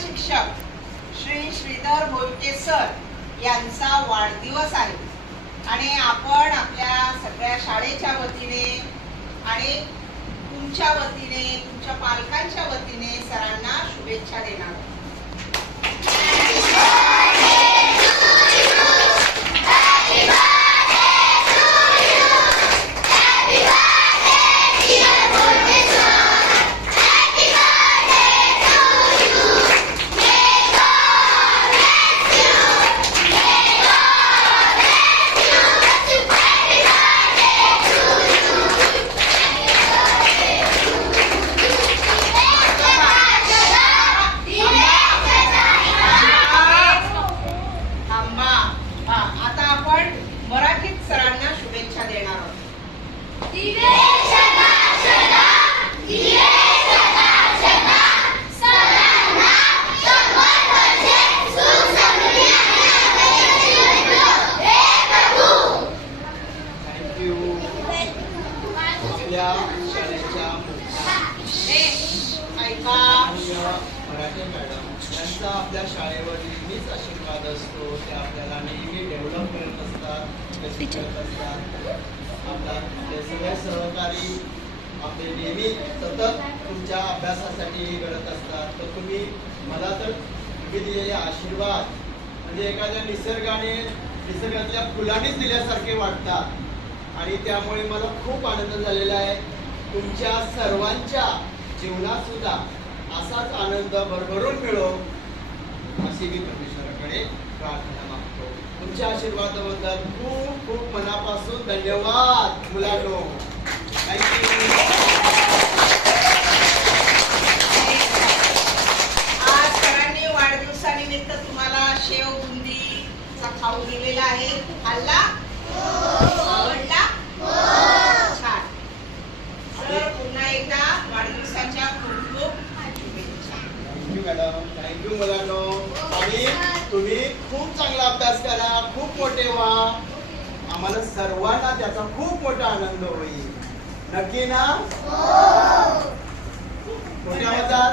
शिक्षक श्री श्रीधर मोहिते सर यांचा वाढदिवस आहे आणि आपण आपल्या सगळ्या शाळेच्या वतीने आणि तुमच्या वतीने तुमच्या पालकांच्या वतीने सरांना शुभेच्छा देणार आहोत. मराठीत सरांना शुभेच्छा देणार आहोत. मराठी मॅडम यांचा आपल्या शाळेवर नेहमीच आशीर्वाद असतो. ते आपल्याला नेहमी डेव्हलप करत असतात, आपले सगळे सहकारी आपले नेहमी सतत तुमच्या अभ्यासासाठी करत असतात. तर तुम्ही मला तर तुम्ही दिलेले आशीर्वाद म्हणजे एखाद्या निसर्गातल्या फुलांनीच दिल्यासारखे वाटतात आणि त्यामुळे मला खूप आनंद झालेला आहे. तुमच्या सर्वांच्या जीवनात सुद्धा असाच आनंद भरभरून मिळो अशी मी परमेश्वराकडे प्रार्थना मागतो. तुमच्या आशीर्वादाबद्दल खूप खूप मनापासून धन्यवाद मुलांनो. थँक्यू. आज सरांनी वाढदिवसानिमित्त तुम्हाला शेव बुंदीचा खाऊ दिलेला आहे. खाल्ला? आवडला? छान. सर पुन्हा एकदा वाढदिवसाच्या खूप खूप थँक्यू मॅडम. थँक्यू मुलांनो. आणि तुम्ही खूप चांगला अभ्यास करा, खूप मोठे व्हा. आम्हाला सर्वांना त्याचा खूप मोठा आनंद होईल. नक्की ना? मोठ्या आवाजात